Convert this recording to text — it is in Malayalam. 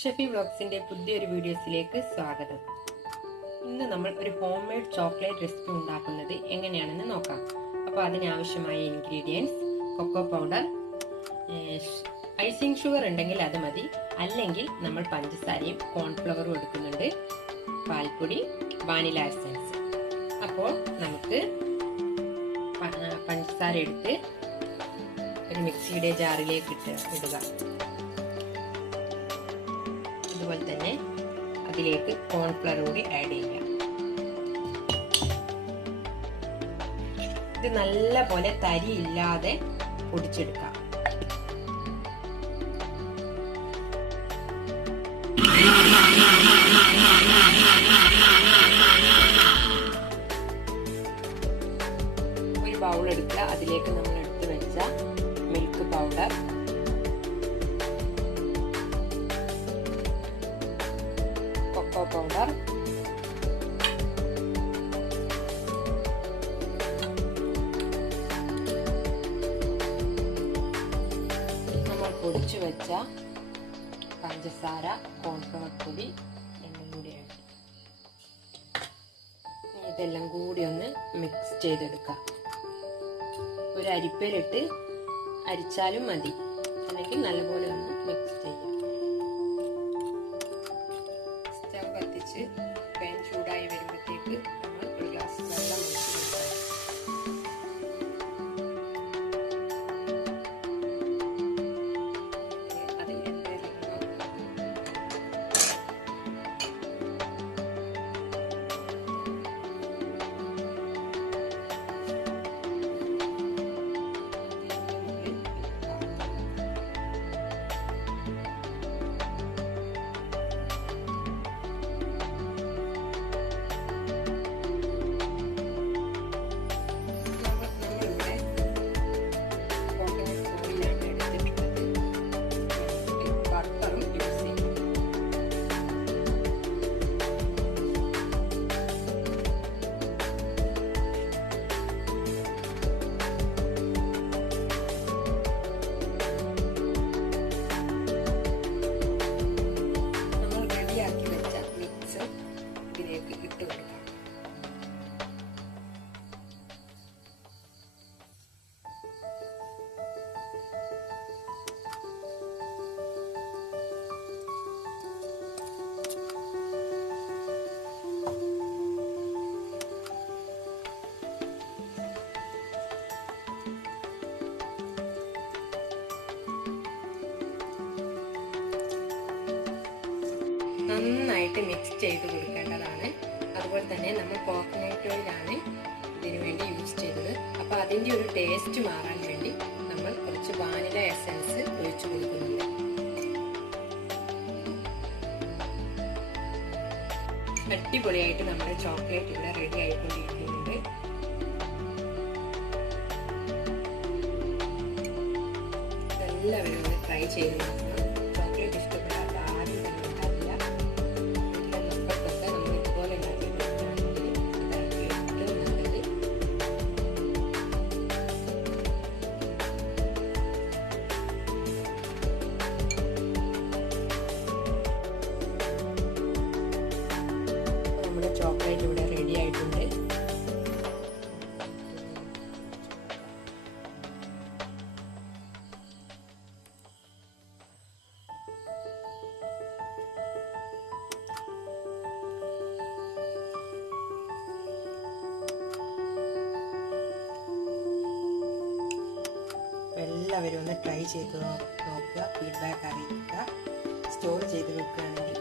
ഷെഫി വ്ളോഗ്സിന്റെ പുതിയൊരു വീഡിയോസിലേക്ക് സ്വാഗതം. ഇന്ന് നമ്മൾ ഒരു ഹോം മെയ്ഡ് ചോക്ലേറ്റ് റെസിപ്പി ഉണ്ടാക്കുന്നത് എങ്ങനെയാണെന്ന് നോക്കാം. അപ്പോൾ അതിനാവശ്യമായ ingredients cocoa powder, icing sugar ഉണ്ടെങ്കിൽ അത് മതി, അല്ലെങ്കിൽ നമ്മൾ പഞ്ചസാരയും കോൺഫ്ലവറും എടുക്കുന്നുണ്ട്, പാൽപ്പൊടി, വാനില എസൻസ്. അപ്പോൾ നമുക്ക് പഞ്ചസാര എടുത്ത് ഒരു മിക്സിയുടെ ജാറിലേക്ക് ഇടുക. അതുപോലെ തന്നെ അതിലേക്ക് കോൺഫ്ലവർ കൂടി ആഡ് ചെയ്യാം. ഇത് നല്ല പോലെ തരി ഇല്ലാതെ പൊടിച്ചെടുക്കാം. ഒരു ബൗൾ എടുക്കുക. അതിലേക്ക് നമ്മൾ എടുത്തു വെച്ച മിൽക്ക് പൗഡർ, കൊക്കോ പൗഡർ, നമ്മൾ പൊടിച്ചു വെച്ച പഞ്ചസാര, കോൺഫ്ലവർ പൊടി രണ്ടും കൂടി ഇതെല്ലാം കൂടി ഒന്ന് മിക്സ് ചെയ്തെടുക്കാം. ഒരു അരിപ്പയിലിട്ട് അരിച്ചാലും മതി, അല്ലെങ്കിൽ നല്ലപോലെ ഒന്ന് മിക്സ് ചെയ്യാം. സ്റ്റവ് കത്തിച്ച് പാൻ ചൂടായി വരുമ്പോഴത്തേക്ക് നമ്മൾ ഒരു ഗ്ലാസ് വെള്ളം ഒഴിച്ച് കൊടുക്കാം. നന്നായിട്ട് മിക്സ് ചെയ്ത് കൊടുക്കേണ്ടതാണ്. അതുപോലെ തന്നെ നമ്മൾ കോക്കനട്ട് ഓയിലാണ് ഇതിനു വേണ്ടി യൂസ് ചെയ്തത്. അപ്പോൾ അതിൻ്റെ ഒരു ടേസ്റ്റ് മാറാൻ വേണ്ടി നമ്മൾ കുറച്ച് വാനില എസൻസ് ഒഴിച്ചു കൊടുക്കുന്നുണ്ട്. അടിപൊളിയായിട്ട് നമ്മുടെ ചോക്ലേറ്റ് ഇവിടെ റെഡി ആയിക്കൊണ്ടിരിക്കുന്നുണ്ട്. എല്ലാവരും ഒന്ന് ട്രൈ ചെയ്ത് നോക്കണം. ചോക്ലേറ്റ് ഇഷ്ടപ്പെടാത്ത ആരും തന്നെ ഉണ്ടാവില്ല. മക്കൾക്കൊക്കെ നമ്മൾ ഇതുപോലെ ഉണ്ടാക്കിയിട്ടുണ്ടെങ്കിൽ അതായിരിക്കും ഏറ്റവും നല്ലത്. നമ്മുടെ ചോക്ലേറ്റ് ഇവിടെ റെഡി ആയിട്ടുണ്ട്. എല്ലാവരും ഒന്ന് ട്രൈ ചെയ്ത് നോക്കുക, ഫീഡ്ബാക്ക് അറിയിക്കുക. സ്റ്റോർ ചെയ്ത് വെക്കുകയാണെങ്കിൽ